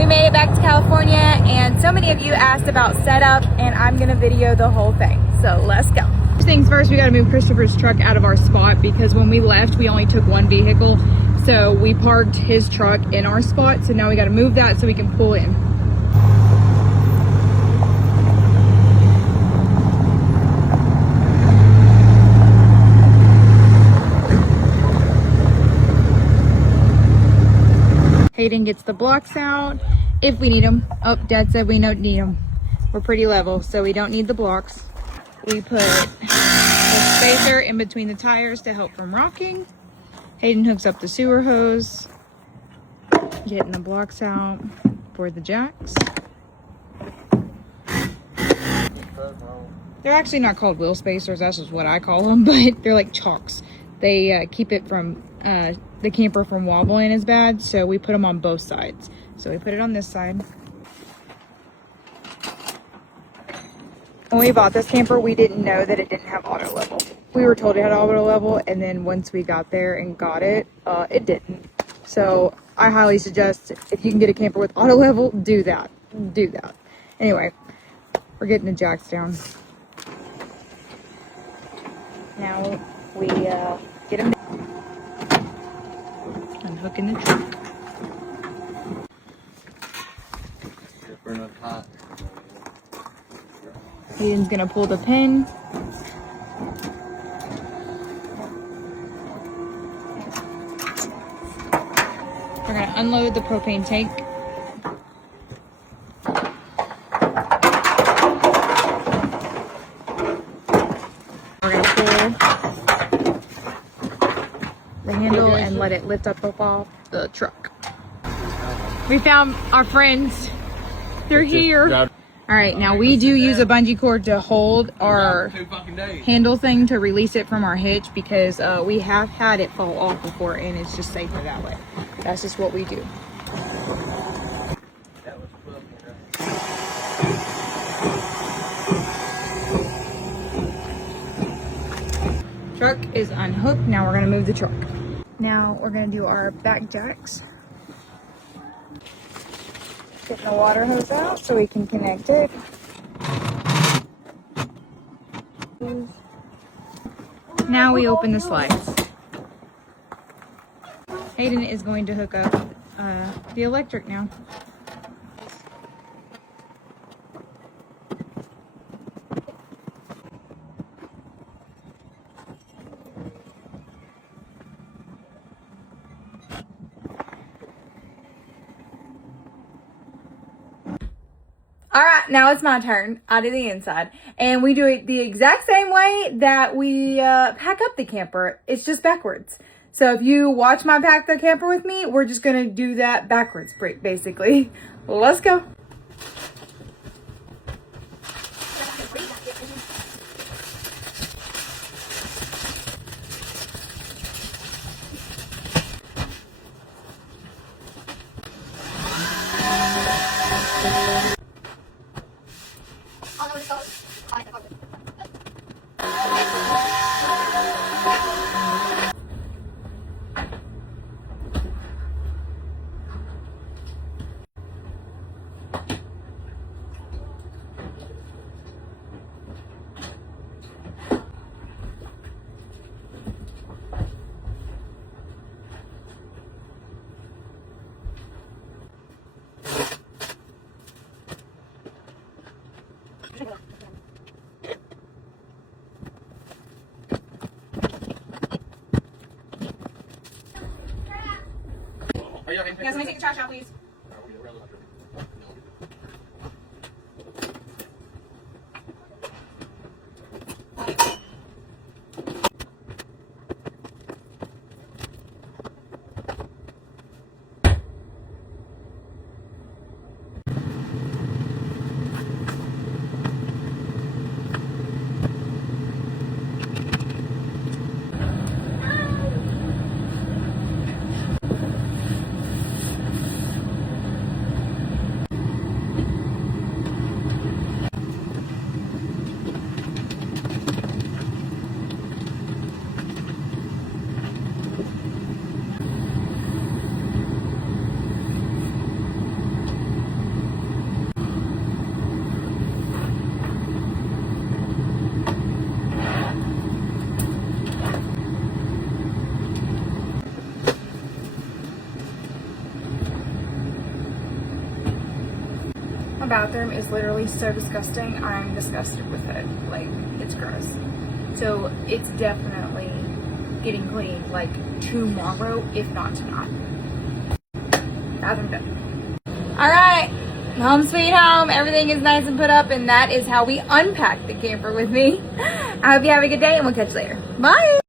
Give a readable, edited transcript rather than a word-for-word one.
We made it back to California, and so many of you asked about setup, and I'm gonna video the whole thing. So let's go. First things first, we gotta move Christopher's truck out of our spot because when we left, we only took one vehicle. So we parked his truck in our spot. So now we gotta move that so we can pull in. Hayden gets the blocks out if we need them. Oh, Dad said we don't need them. We're pretty level, so we don't need the blocks. We put a spacer in between the tires to help from rocking. Hayden hooks up the sewer hose, getting the blocks out for the jacks. They're actually not called wheel spacers, that's just what I call them, but they're like chocks. They keep it from the camper from wobbling as bad, so we put them on both sides. So we put it on this side. When we bought this camper, we didn't know that it didn't have auto level. We were told it had auto level, and then once we got there and got it, it didn't. So I highly suggest if you can get a camper with auto level, do that. Do that. Anyway, we're getting the jacks down. Now we get them down. Unhooking the truck. Hayden's gonna pull the pin. We're gonna unload the propane tank. We're gonna pull the handle and let it lift up off the truck. We found our friends. They're here. All right, now we do use a bungee cord to hold our handle thing to release it from our hitch because we have had it fall off before and it's just safer that way. That's just what we do. Truck is unhooked. Now we're gonna move the truck. Now we're gonna do our back jacks. Getting the water hose out so we can connect it. Now we open the slides. Hayden is going to hook up the electric now. All right, now it's my turn. I do the inside. And we do it the exact same way that we pack up the camper. It's just backwards. So if you watch my pack the camper with me, we're just gonna do that backwards, basically. Let's go. Yeah, somebody take the trash out, please. bathroom is literally so disgusting. I'm disgusted with it. Like, it's gross. So it's definitely getting cleaned like tomorrow, if not tonight. Bathroom done. Alright, home sweet home. Everything is nice and put up, and that is how we unpack the camper with me. I hope you have a good day, and we'll catch you later. Bye!